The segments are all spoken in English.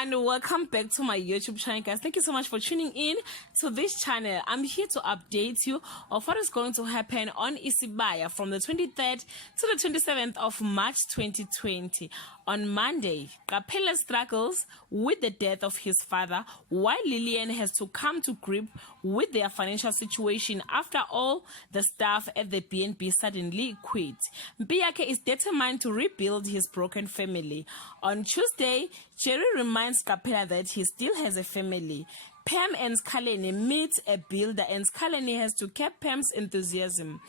everyone, welcome back to my YouTube channel, guys. Thank you so much for tuning in to this channel. I'm here to update you of what is going to happen on Isibaya from the 23rd to the 27th of March 2020. On Monday, Kapela struggles with the death of his father, while Lillian has to come to grip with their financial situation after all the staff at the BNB suddenly quit. Mpiyake is determined to rebuild his broken family. On Tuesday, Jerry reminds Kapela that he still has a family. Pam and Skaleni meet a builder and Skaleni has to keep Pam's enthusiasm.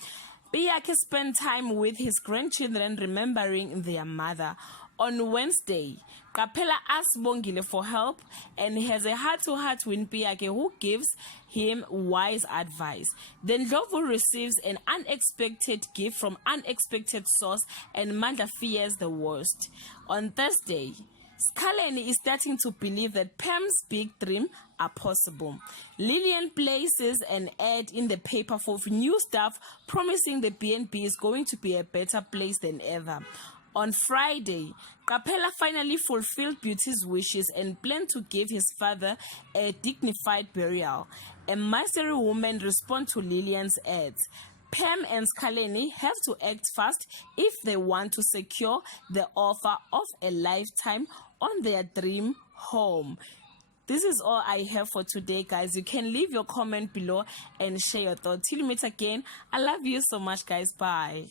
Mpiyake spent time with his grandchildren remembering their mother. On Wednesday, Kapela asks Bongile for help and has a heart-to-heart with Mpiyake, who gives him wise advice. Then Ndlovu receives an unexpected gift from unexpected source and Mandla fears the worst. On Thursday, Skaleni is starting to believe that Pam's big dream are possible. Lillian places an ad in the paper for new staff, promising the BNB is going to be a better place than ever. On Friday, Kapela finally fulfilled Beauty's wishes and planned to give his father a dignified burial. A mystery woman responds to Lillian's ads. Pam and Skaleni have to act fast if they want to secure the offer of a lifetime on their dream home. This is all I have for today, guys. You can leave your comment below and share your thoughts. Till we meet again, I love you so much, guys. Bye.